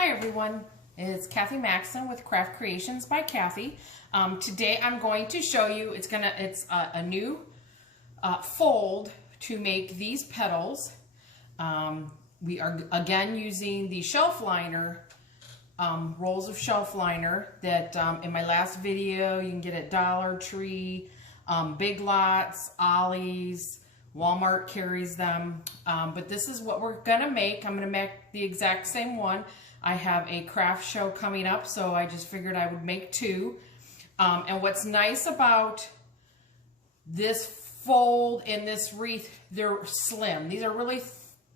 Hi everyone, it's Kathy Maxson with Craft Creations by Kathy. Today I'm going to show you, it's a new fold to make these petals. We are again using the shelf liner, rolls of shelf liner that in my last video you can get at Dollar Tree, Big Lots, Ollie's, Walmart carries them. But this is what we're gonna make. I'm gonna make the exact same one. I have a craft show coming up, so I just figured I would make two. And what's nice about this fold and this wreath, they're slim. These are really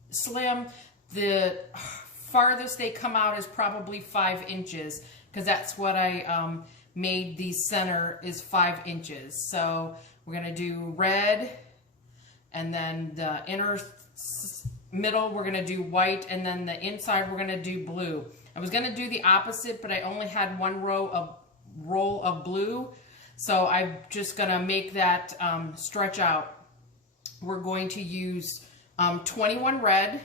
slim. The farthest they come out is probably 5 inches, because that's what I made the center is 5 inches. So we're gonna do red, and then the inner middle we're going to do white, and then the inside we're going to do blue. I was going to do the opposite, but I only had one roll of blue, so I'm just going to make that stretch out. We're going to use 21 red,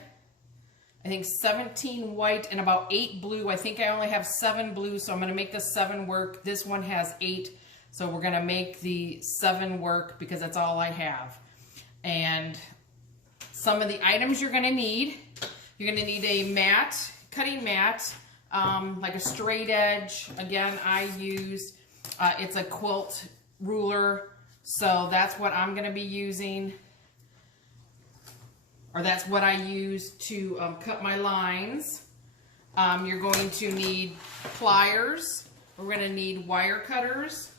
I think 17 white, and about 8 blue. I think I only have 7 blue, so I'm going to make the 7 work. This one has 8, so we're going to make the 7 work because that's all I have. And some of the items you're going to need a mat, cutting mat, like a straight edge. Again, I use, it's a quilt ruler, so that's what I'm going to be using, or that's what I use to cut my lines. You're going to need pliers. We're going to need wire cutters.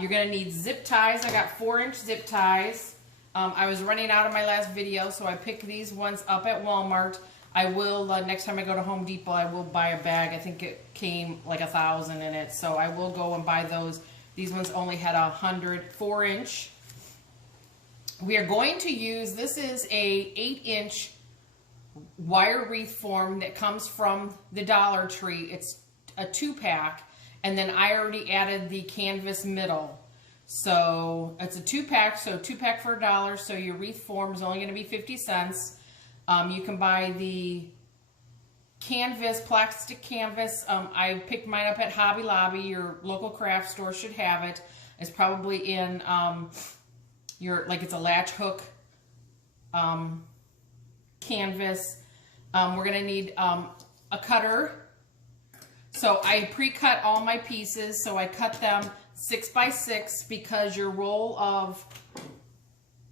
You're going to need zip ties. I got 4-inch zip ties. I was running out of my last video, so I picked these ones up at Walmart. I will, next time I go to Home Depot, I will buy a bag. I think it came like 1,000 in it, so I will go and buy those. These ones only had 4-inch. We are going to use, this is a 8-inch wire wreath form that comes from the Dollar Tree. It's a 2-pack, and then I already added the canvas middle. So it's a 2-pack, so 2-pack for $1. So your wreath form is only going to be 50 cents. You can buy the canvas, plastic canvas. I picked mine up at Hobby Lobby. Your local craft store should have it. It's probably in it's a latch hook canvas. We're going to need a cutter. So I pre-cut all my pieces, so I cut them 6 by 6 because your roll of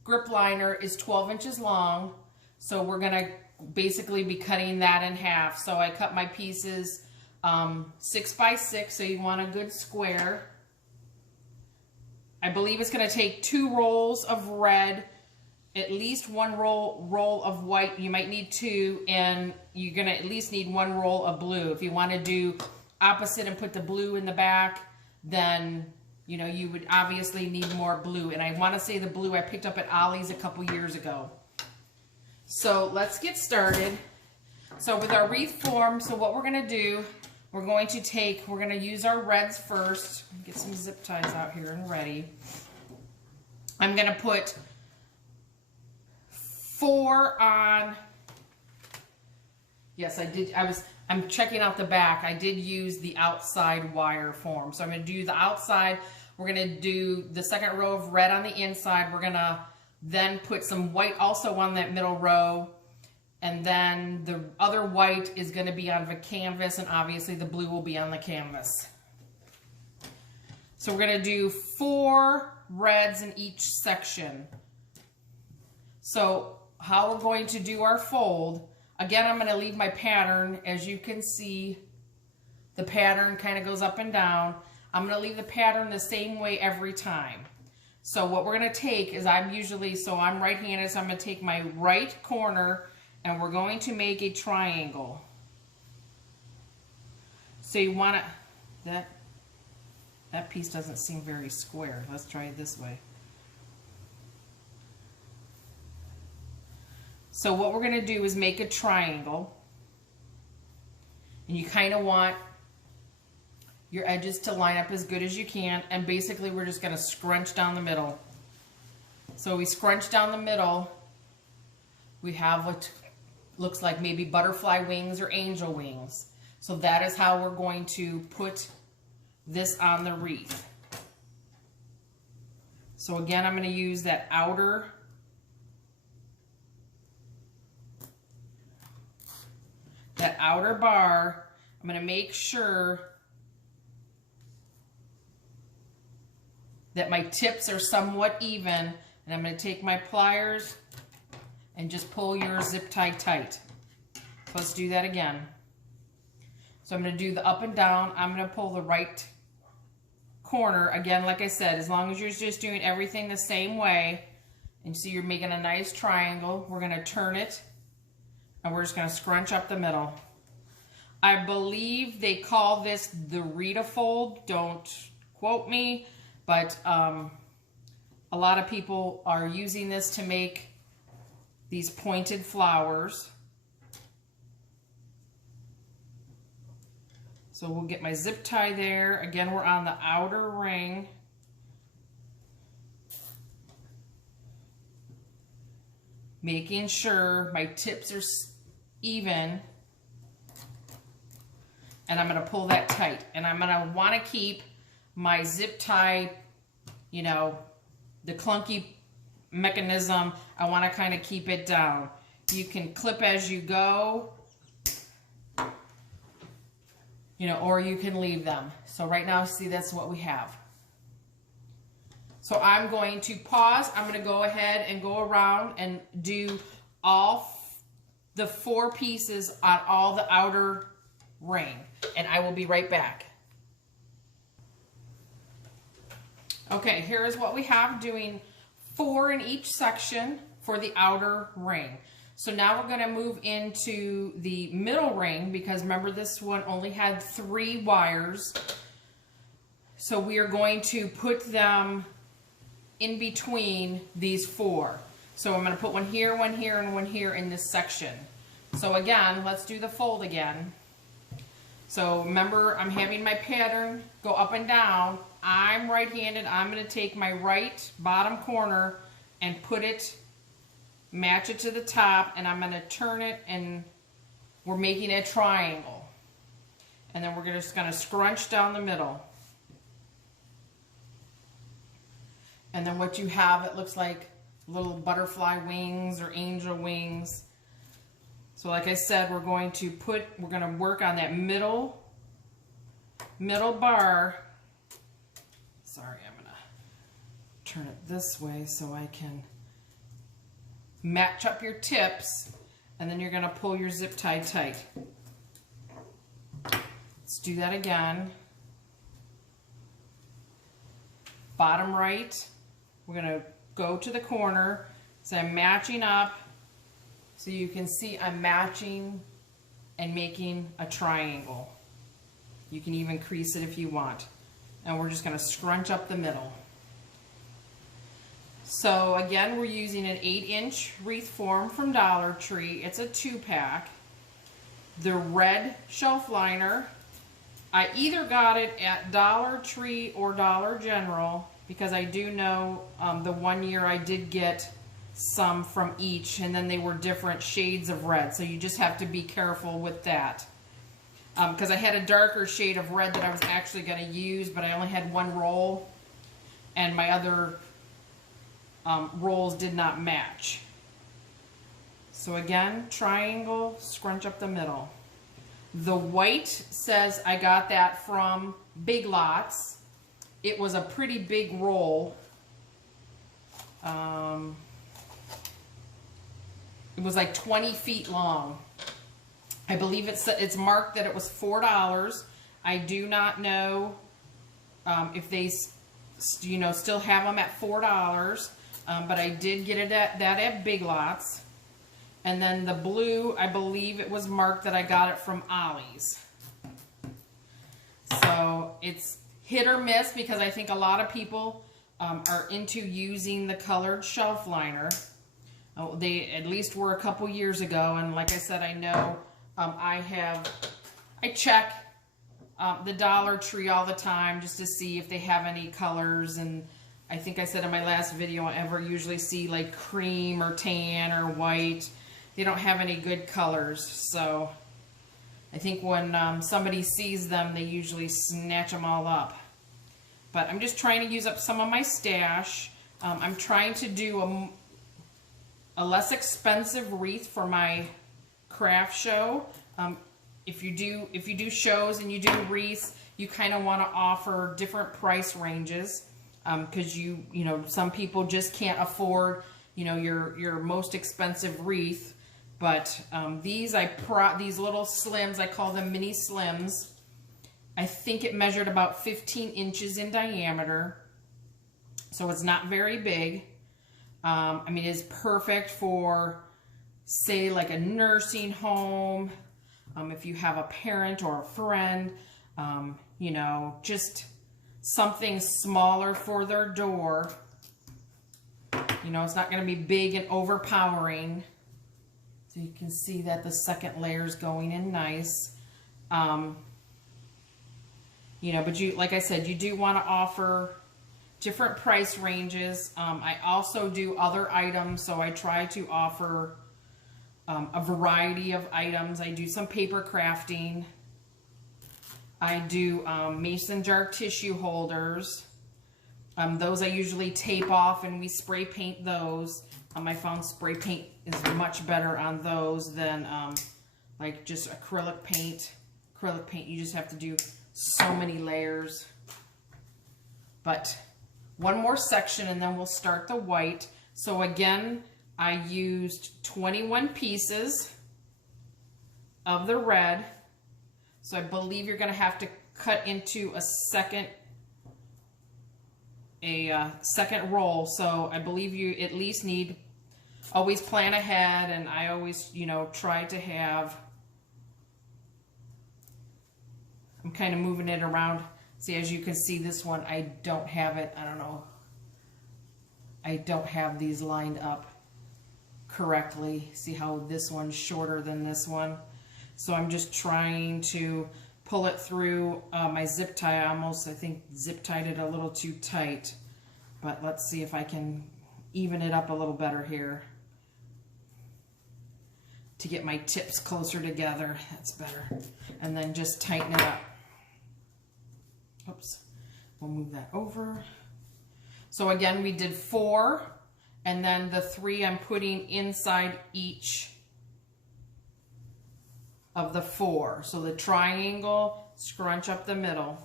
grip liner is 12 inches long. So we're going to basically be cutting that in half. So I cut my pieces 6 by 6, so you want a good square. I believe it's going to take 2 rolls of red, at least 1 roll of white. You might need 2, and you're going to at least need 1 roll of blue. If you want to do opposite and put the blue in the back, then you would obviously need more blue. And I want to say the blue I picked up at Ollie's a couple years ago. So let's get started. So with our wreath form, so what we're going to do, we're going to use our reds first. Get some zip ties out here and ready. I'm going to put 4 on. Yes, I did. I'm checking out the back. I did use the outside wire form. So I'm going to do the outside. We're going to do the second row of red on the inside. We're going to then put some white also on that middle row. And then the other white is going to be on the canvas, and obviously the blue will be on the canvas. So we're going to do 4 reds in each section. So how we're going to do our fold, again, I'm going to leave my pattern. As you can see, the pattern kind of goes up and down. I'm going to leave the pattern the same way every time. So what we're going to take is I'm right-handed, so I'm going to take my right corner and we're going to make a triangle. So you want to, that piece doesn't seem very square. Let's try it this way. So what we're going to do is make a triangle, and you kind of want your edges to line up as good as you can, and basically we're just going to scrunch down the middle. So we scrunch down the middle, we have looks like maybe butterfly wings or angel wings. So that is how we're going to put this on the wreath. So again, I'm going to use that outer bar. I'm going to make sure that my tips are somewhat even, and I'm going to take my pliers and just pull your zip tie tight. So let's do that again. So I'm going to do the up and down. I'm going to pull the right corner. Again, like I said, as long as you're just doing everything the same way, and see you're making a nice triangle, we're going to turn it, and we're just going to scrunch up the middle. I believe they call this the wreath fold. Don't quote me, but a lot of people are using this to make these pointed flowers. So we'll get my zip tie there. Again, we're on the outer ring. Making sure my tips are even. And I'm going to pull that tight. And I'm going to want to keep my zip tie, you know, the clunky mechanism, I want to kind of keep it down. You can clip as you go, you know, or you can leave them. So right now, see, that's what we have. So I'm going to pause. I'm going to go ahead and go around and do all the 4 pieces on all the outer ring, and I will be right back. Okay, here is what we have, doing 4 in each section for the outer ring. So now we're going to move into the middle ring, because remember this one only had 3 wires. So we are going to put them in between these 4. So I'm going to put one here, and one here in this section. So again, let's do the fold again. So remember, I'm having my pattern go up and down. I'm right-handed. I'm going to take my right bottom corner and put it, match it to the top, and I'm going to turn it, and we're making a triangle. And then we're just going to scrunch down the middle. And then what you have, it looks like little butterfly wings or angel wings. So like I said, we're going to work on that middle bar. Sorry, I'm going to turn it this way so I can match up your tips, and then you're going to pull your zip tie tight. Let's do that again. Bottom right, we're going to go to the corner. So I'm matching up. So you can see I'm matching and making a triangle. You can even crease it if you want. And we're just going to scrunch up the middle. So again, we're using an 8-inch wreath form from Dollar Tree. It's a 2-pack. The red shelf liner, I either got it at Dollar Tree or Dollar General, because I do know the one year I did get some from each, and then they were different shades of red, so you just have to be careful with that. Because I had a darker shade of red that I was actually going to use, but I only had 1 roll, and my other rolls did not match. So again, triangle, scrunch up the middle. The white says I got that from Big Lots. It was a pretty big roll. It was like 20 feet long. I believe it's marked that it was $4. I do not know if they still have them at $4, but I did get it at Big Lots. And then the blue, I believe it was marked that I got it from Ollie's. So it's hit or miss, because I think a lot of people are into using the colored shelf liner. They at least were a couple years ago, and like I said, I know I check the Dollar Tree all the time just to see if they have any colors, and I think I said in my last video I usually see like cream or tan or white. they don't have any good colors. So I think when somebody sees them, they usually snatch them all up. But I'm just trying to use up some of my stash. I'm trying to do a less expensive wreath for my craft show. If you do shows and you do wreaths, you kind of want to offer different price ranges, because you know, some people just can't afford, you know, your most expensive wreath. But these little slims, I call them mini slims. I think it measured about 15 inches in diameter, so it's not very big. I mean, it's perfect for, say, like a nursing home, if you have a parent or a friend, you know, just something smaller for their door. You know, it's not going to be big and overpowering. So you can see that the second layer is going in nice. You know, but like I said, you do want to offer different price ranges. I also do other items, so I try to offer a variety of items. I do some paper crafting. I do mason jar tissue holders. Those I usually tape off and we spray paint those. I found spray paint is much better on those than like just acrylic paint. Acrylic paint, you just have to do so many layers. But one more section and then we'll start the white. So again, I used 21 pieces of the red. So I believe you're going to have to cut into a second roll. So I believe you at least need, always plan ahead, and I always, you know, try to have, I'm kind of moving it around. See, as you can see, this one, I don't have it, I don't know, I don't have these lined up correctly. See how this one's shorter than this one? So I'm just trying to pull it through my zip tie. I think, zip tied it a little too tight. But let's see if I can even it up a little better here to get my tips closer together. That's better. And then just tighten it up. Oops. We'll move that over. So again, we did 4, and then the 3 I'm putting inside each of the 4. So the triangle, scrunch up the middle.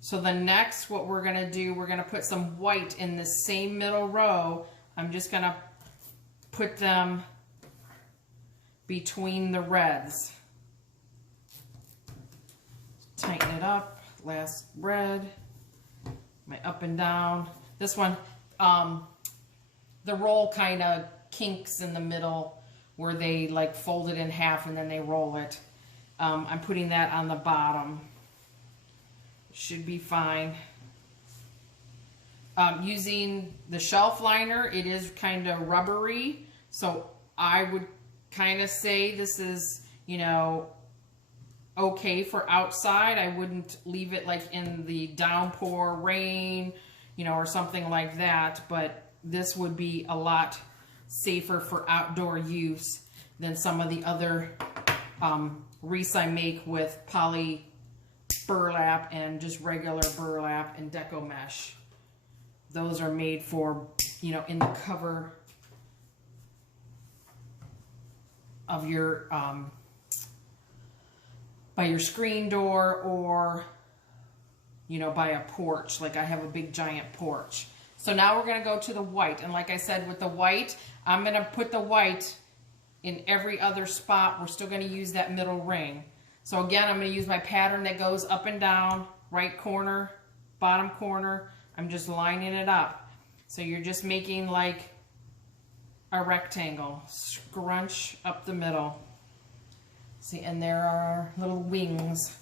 So the next, what we're going to do, we're going to put some white in the same middle row. I'm just going to put them between the reds. Tighten it up. Last red. My up and down. This one, the roll kind of kinks in the middle where they like fold it in half and then they roll it. I'm putting that on the bottom. Should be fine. Using the shelf liner, it is kind of rubbery, so I would kind of say this is, you know, okay for outside. I wouldn't leave it like in the downpour rain, you know, or something like that, but this would be a lot safer for outdoor use than some of the other wreaths I make with poly burlap and just regular burlap and deco mesh. Those are made for, you know, in the cover of your by your screen door, or, you know, by a porch. Like I have a big giant porch. So now we're going to go to the white, and like I said, with the white, I'm going to put the white in every other spot. We're still going to use that middle ring. So again, I'm going to use my pattern that goes up and down, right corner, bottom corner. I'm just lining it up. So you're just making like a rectangle. Scrunch up the middle. See, and there are little wings.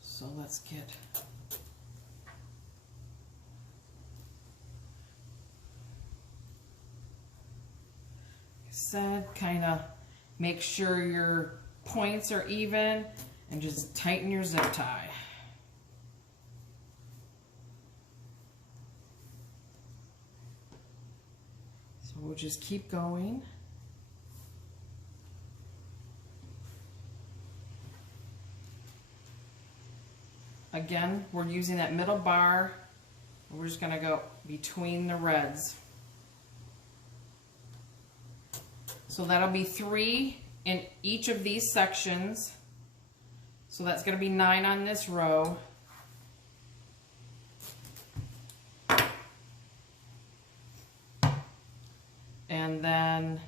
So let's get said, kind of make sure you're points are even, and just tighten your zip tie. So we'll just keep going. Again, we're using that middle bar. We're just going to go between the reds. So that'll be 3 in each of these sections. So that's going to be 9 on this row. And then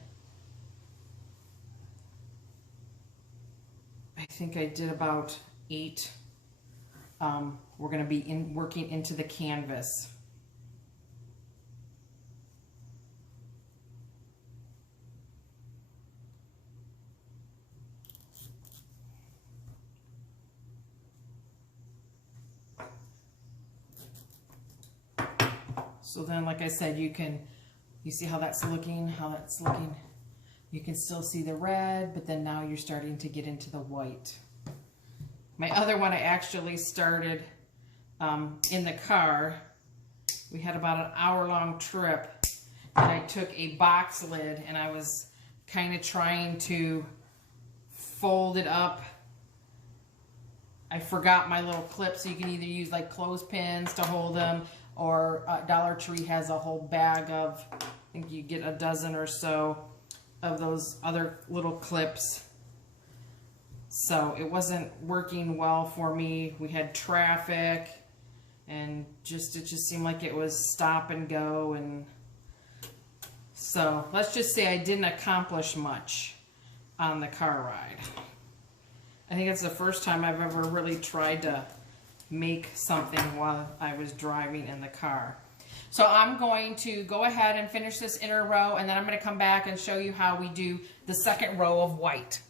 I think I did about 8. We're going to be working into the canvas. So then, like I said, you see how that's looking, You can still see the red, but then now you're starting to get into the white. My other one I actually started in the car. We had about an hour-long trip, and I took a box lid and I was kind of trying to fold it up. I forgot my little clips, so you can either use like clothespins to hold them, or Dollar Tree has a whole bag of, I think you get a dozen or so of those other little clips. So it wasn't working well for me. We had traffic, and it just seemed like it was stop and go, and so let's just say I didn't accomplish much on the car ride. I think it's the first time I've ever really tried to make something while I was driving in the car. So I'm going to go ahead and finish this inner row, and then I'm going to come back and show you how we do the second row of white.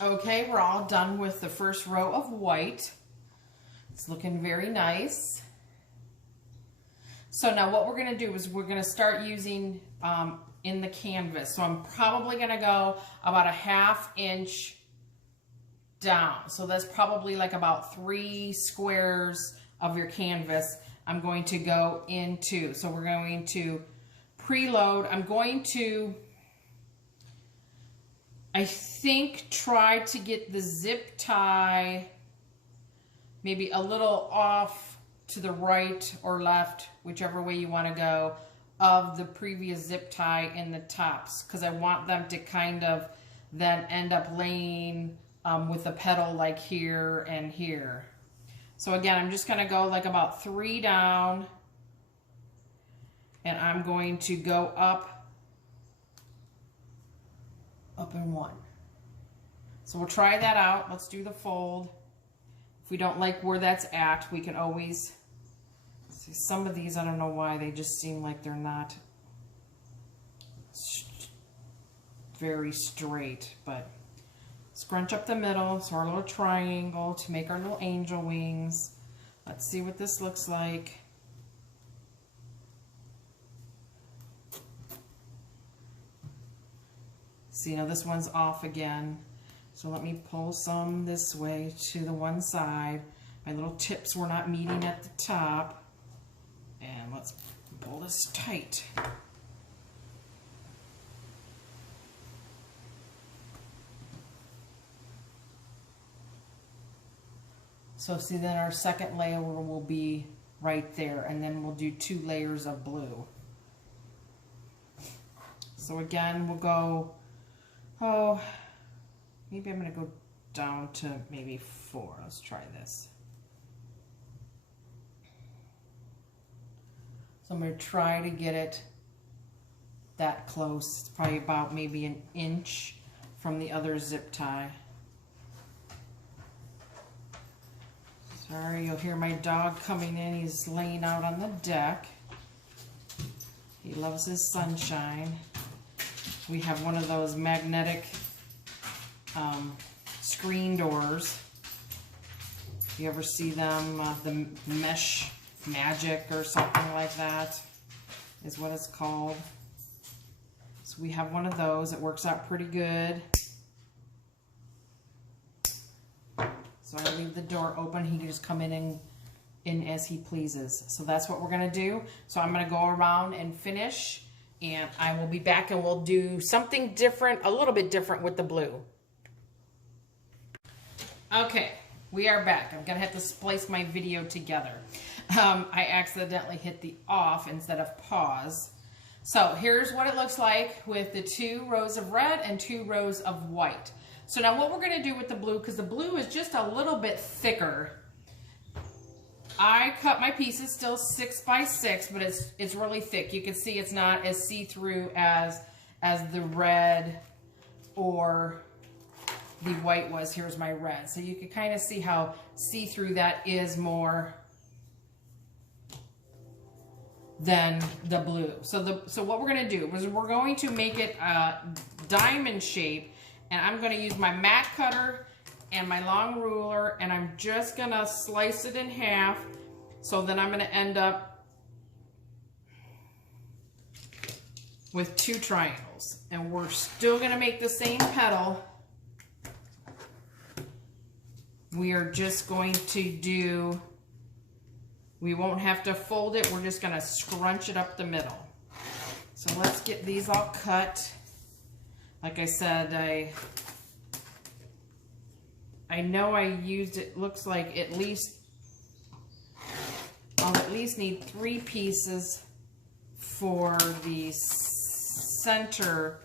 Okay, we're all done with the first row of white. It's looking very nice. So now what we're going to do is we're going to start using in the canvas. So I'm probably going to go about a 1/2 inch down. So that's probably like about 3 squares of your canvas I'm going to go into. So we're going to preload. I'm going to, I think, try to get the zip tie maybe a little off to the right or left, whichever way you want to go, of the previous zip tie in the tops, because I want them to kind of then end up laying with the petal like here and here. So again, I'm just going to go like about 3 down, and I'm going to go up in 1. So we'll try that out. Let's do the fold. If we don't like where that's at, we can always see some of these. I don't know why they just seem like they're not very straight, but scrunch up the middle, so our little triangle to make our little angel wings. Let's see what this looks like. See, now this one's off again. So let me pull some this way to the one side. My little tips were not meeting at the top. And let's pull this tight. So see, then our second layer will be right there, and then we'll do 2 layers of blue. So again, we'll go, oh, maybe I'm going to go down to maybe 4. Let's try this. So I'm going to try to get it that close. It's probably about maybe 1 inch from the other zip tie. Sorry, you'll hear my dog coming in. He's laying out on the deck. He loves his sunshine. We have one of those magnetic screen doors. If you ever see them, the Mesh Magic or something like that is what it's called. So So we have one of those. It works out pretty good. So I leave the door open. He can just come in as he pleases. So that's what we're gonna do. So I'm gonna go around and finish, and I will be back and we'll do something different, a little bit different with the blue. Okay, we are back. I'm gonna have to splice my video together. I accidentally hit the off instead of pause. So here's what it looks like with the 2 rows of red and 2 rows of white. So now what we're gonna do with the blue, because the blue is just a little bit thicker, I cut my pieces still 6 by 6, but it's really thick. You can see it's not as see-through as the red or the white was. Here's my red. So you can kind of see how see-through that is more than the blue. So what we're going to do is we're going to make it a diamond shape, and I'm going to use my mat cutter and my long ruler, and I'm just going to slice it in half. So then I'm going to end up with 2 triangles, and we're still going to make the same petal. We are just going to do, we won't have to fold it, we're just going to scrunch it up the middle. So let's get these all cut. Like I said, I know I used, it looks like I'll at least need 3 pieces for the center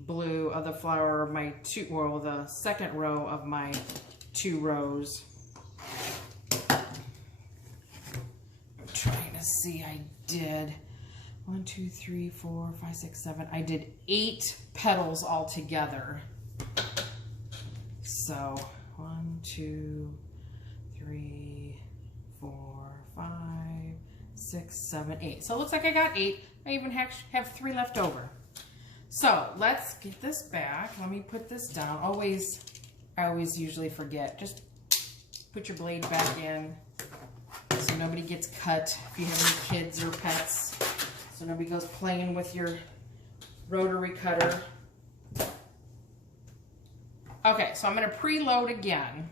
blue of the flower of my the second row of my 2 rows. I'm trying to see, I did 1, 2, 3, 4, 5, 6, 7. I did 8 petals all together. So 1, 2, 3, 4, 5, 6, 7, 8. So it looks like I got 8. I even have 3 left over. So let's get this back. Let me put this down. I always usually forget. Just put your blade back in so nobody gets cut if you have any kids or pets. So nobody goes playing with your rotary cutter. Okay, so I'm going to preload again.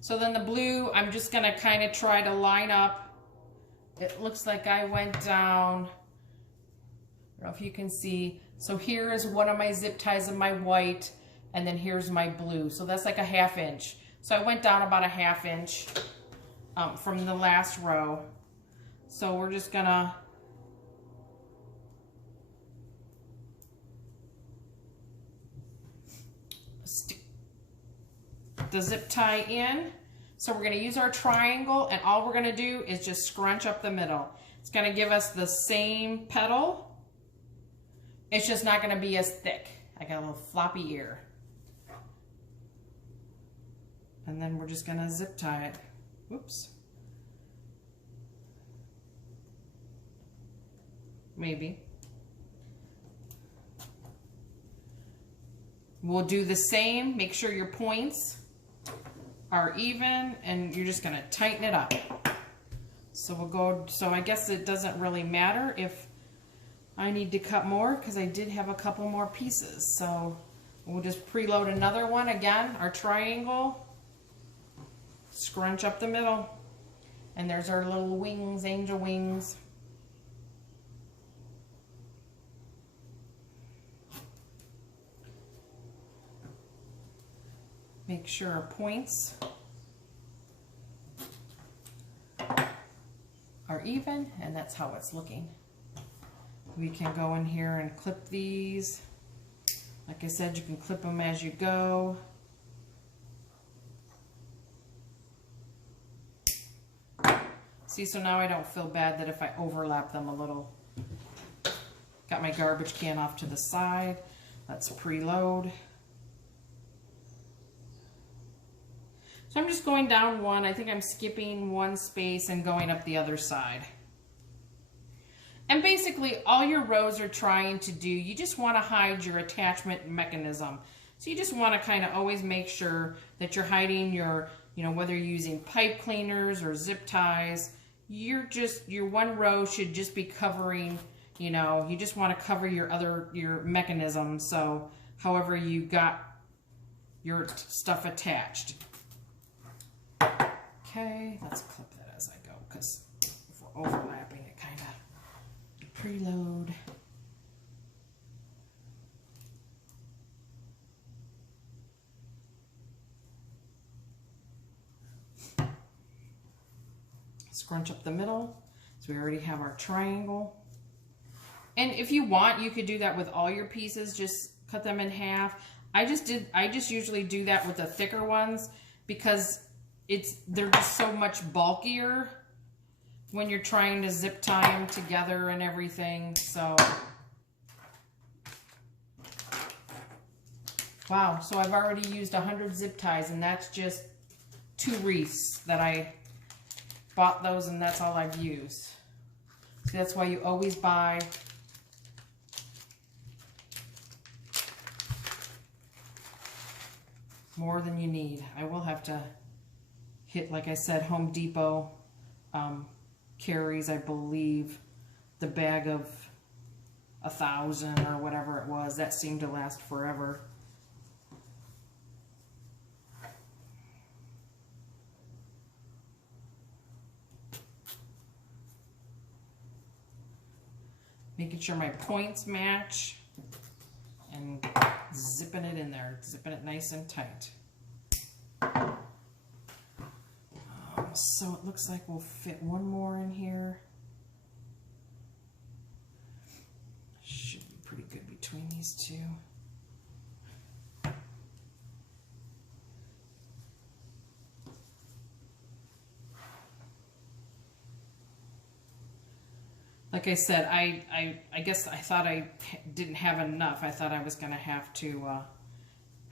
So then the blue, I'm just going to kind of try to line up. It looks like I went down, I don't know if you can see. So here is one of my zip ties of my white, and then here's my blue. So that's like a 1/2 inch. So I went down about a 1/2 inch from the last row. So we're just going to stick the zip tie in. So we're going to use our triangle, and all we're going to do is just scrunch up the middle. It's going to give us the same petal. It's just not going to be as thick. I got a little floppy ear. And then we're just going to zip tie it. Whoops. Maybe. We'll do the same. Make sure your points are even, and you're just going to tighten it up. So we'll go, so I guess it doesn't really matter if I need to cut more, because I did have a couple more pieces. So we'll just preload another one again, our triangle, scrunch up the middle, and there's our little wings, angel wings. Make sure our points are even, and that's how it's looking. We can go in here and clip these. Like I said, you can clip them as you go. See, so now I don't feel bad that if I overlap them a little. Got my garbage can off to the side. Let's preload. So I'm just going down one. I think I'm skipping one space and going up the other side. And basically all your rows are trying to do, you just want to hide your attachment mechanism. So you just want to kind of always make sure that you're hiding your, whether you're using pipe cleaners or zip ties, your one row should just be covering You know, you just want to cover your mechanism, so however you got your stuff attached. Okay, let's clip that as I go, because if we're overlapping it, kind of preload. Scrunch up the middle, so we already have our triangle. And if you want, you could do that with all your pieces, just cut them in half. I just usually do that with the thicker ones because they're just so much bulkier when you're trying to zip tie them together and everything. So wow, so I've already used 100 zip ties, and that's just 2 wreaths that I bought those, and that's all I've used. So that's why you always buy more than you need. I will have to hit, like I said, Home Depot carries, I believe, the bag of 1,000 or whatever it was. That seemed to last forever. Making sure my points match and zipping it in there, zipping it nice and tight. So it looks like we'll fit one more in here. Should be pretty good between these two. Like I said, I guess I thought I didn't have enough. I thought I was going to have to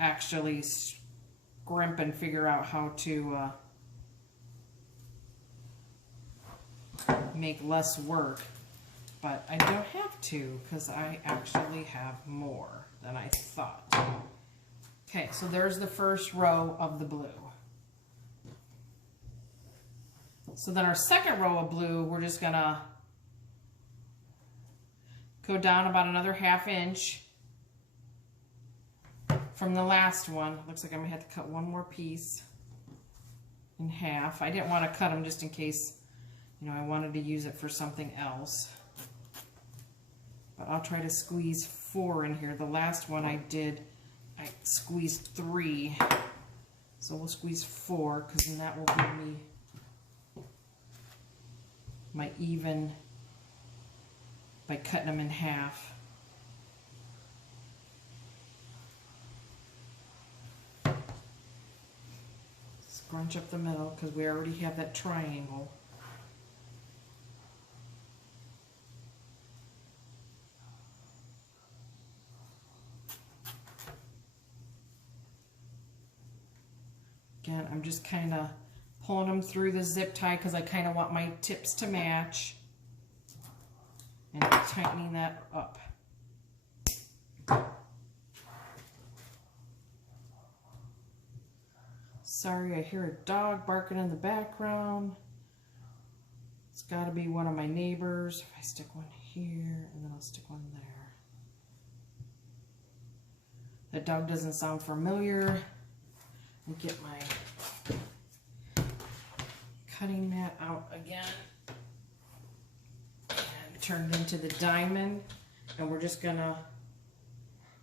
actually scrimp and figure out how to make less work. But I don't have to, because I actually have more than I thought. Okay, so there's the first row of the blue. So then our second row of blue, we're just going to go down about another ½ inch from the last one. Looks like I'm going to have to cut one more piece in half. I didn't want to cut them just in case, you know, I wanted to use it for something else. But I'll try to squeeze 4 in here. The last one I squeezed 3. So we'll squeeze 4, because then that will give me my even by cutting them in half. Scrunch up the middle, because we already have that triangle. Again, I'm just kind of pulling them through the zip tie because I kind of want my tips to match. And tightening that up. Sorry, I hear a dog barking in the background. It's got to be one of my neighbors. If I stick one here, and then I'll stick one there. That dog doesn't sound familiar. I'll get my cutting mat out again. Turned into the diamond, and we're just gonna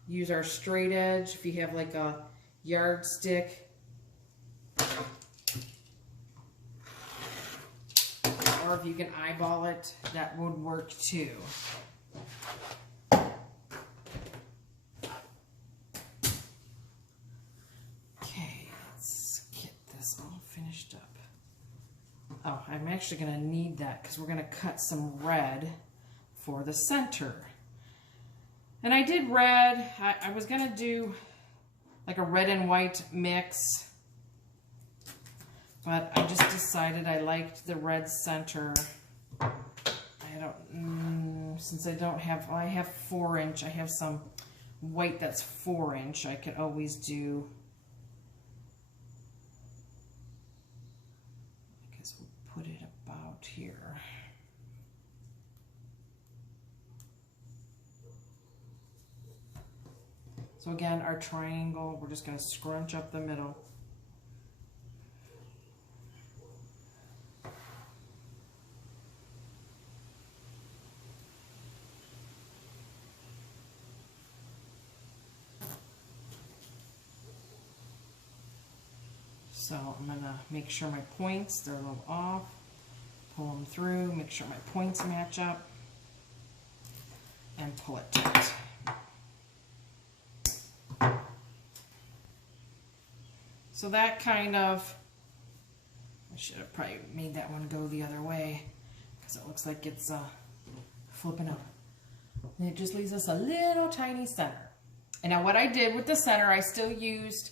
use our straight edge. If you have like a yardstick, or if you can eyeball it, that would work too. Okay, let's get this all finished up. Oh, I'm actually gonna need that because we're gonna cut some red for the center. And I did red. I was gonna do like a red and white mix, but I just decided I liked the red center. I don't, since I don't have, well, I have 4-inch, I have some white that's 4-inch. I could always do, I guess we'll put it about here. So again, our triangle, we're just going to scrunch up the middle. So I'm going to make sure my points, they're a little off. Pull them through, make sure my points match up, and pull it tight. So that kind of, I should have probably made that one go the other way because it looks like it's flipping up. And it just leaves us a little tiny center. And now what I did with the center, I still used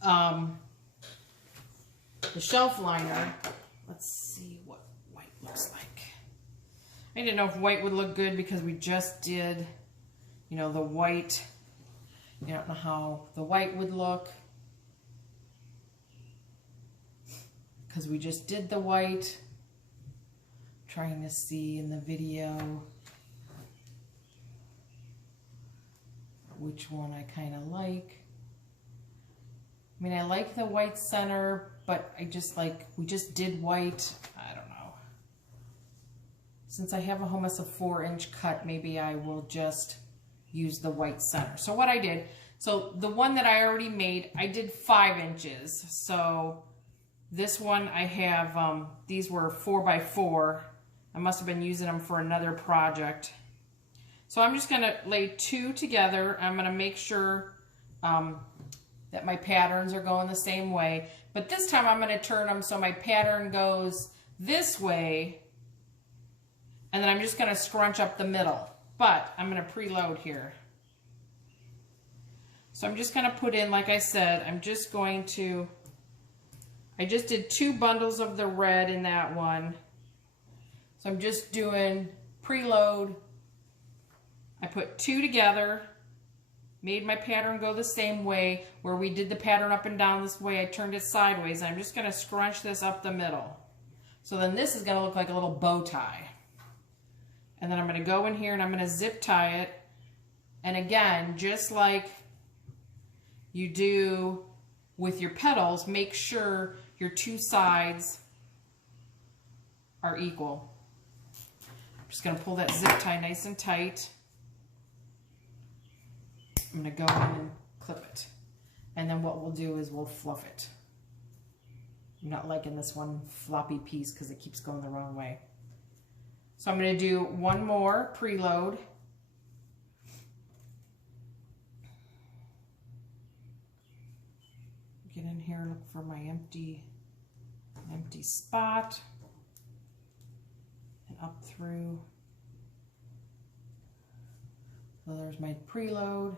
the shelf liner. Let's see what white looks like. I didn't know if white would look good because we just did, you know, the white. I don't know how the white would look because we just did the white. Trying to see in the video which one I kind of like. I mean, I like the white center, but I just like, we just did white. I don't know. Since I have a almost a 4-inch cut, maybe I will just use the white center. So what I did, so the one that I already made, I did 5 inches. So this one I have, these were 4x4. I must have been using them for another project. So I'm just gonna lay 2 together. I'm gonna make sure that my patterns are going the same way. But this time I'm gonna turn them so my pattern goes this way. And then I'm just gonna scrunch up the middle. But I'm gonna preload here. So I'm just gonna put in, like I said, I'm just going to, I just did 2 bundles of the red in that one. So I'm just doing preload. I put 2 together, made my pattern go the same way. Where we did the pattern up and down this way, I turned it sideways. I'm just gonna scrunch this up the middle. So then this is gonna look like a little bow tie. And then I'm gonna go in here and I'm gonna zip tie it. And again, just like you do with your petals, make sure your 2 sides are equal. I'm just gonna pull that zip tie nice and tight. I'm gonna go in and clip it. And then what we'll do is we'll fluff it. I'm not liking this one floppy piece because it keeps going the wrong way. So I'm gonna do one more preload. Get in here, look for my empty spot. And up through. So there's my preload.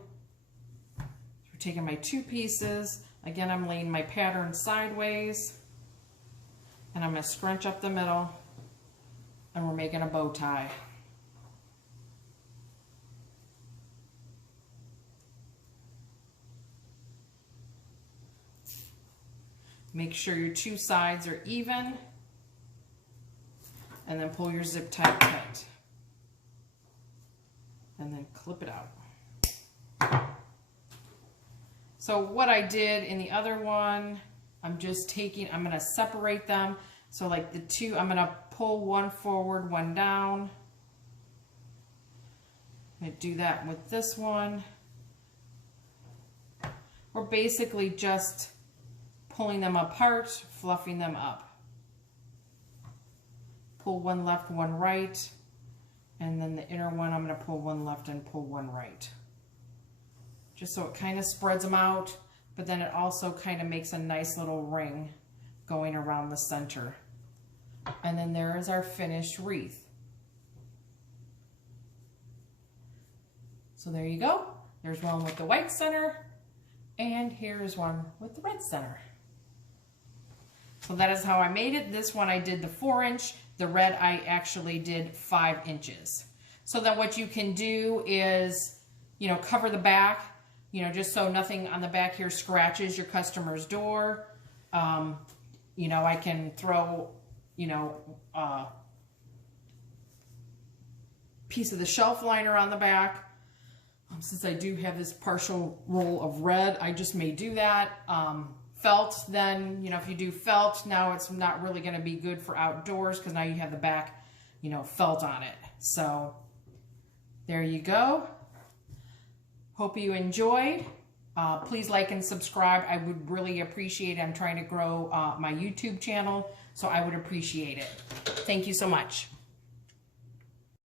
We're taking my 2 pieces. Again, I'm laying my pattern sideways. And I'm going to scrunch up the middle. And we're making a bow tie. Make sure your 2 sides are even. And then pull your zip tie tight. And then clip it out. So what I did in the other one, I'm just taking, I'm gonna separate them. So like the 2, I'm gonna pull one forward, one down. I'm gonna do that with this one. We're basically just pulling them apart, fluffing them up. Pull one left, one right. And then the inner one, I'm going to pull one left and pull one right. Just so it kind of spreads them out, but then it also kind of makes a nice little ring going around the center. And then there is our finished wreath. So there you go. There's one with the white center, and here's one with the red center. So that is how I made it. This one I did the 4-inch. The red I actually did 5 inches. So then what you can do is, you know, cover the back, you know, just so nothing on the back here scratches your customer's door. You know, I can throw, you know, a piece of the shelf liner on the back. Since I do have this partial roll of red, I just may do that. Felt, then, you know, if you do felt, now it's not really going to be good for outdoors because now you have the back, you know, felt on it. So there you go. Hope you enjoyed. Please like and subscribe. I would really appreciate it. I'm trying to grow my YouTube channel, so I would appreciate it. Thank you so much.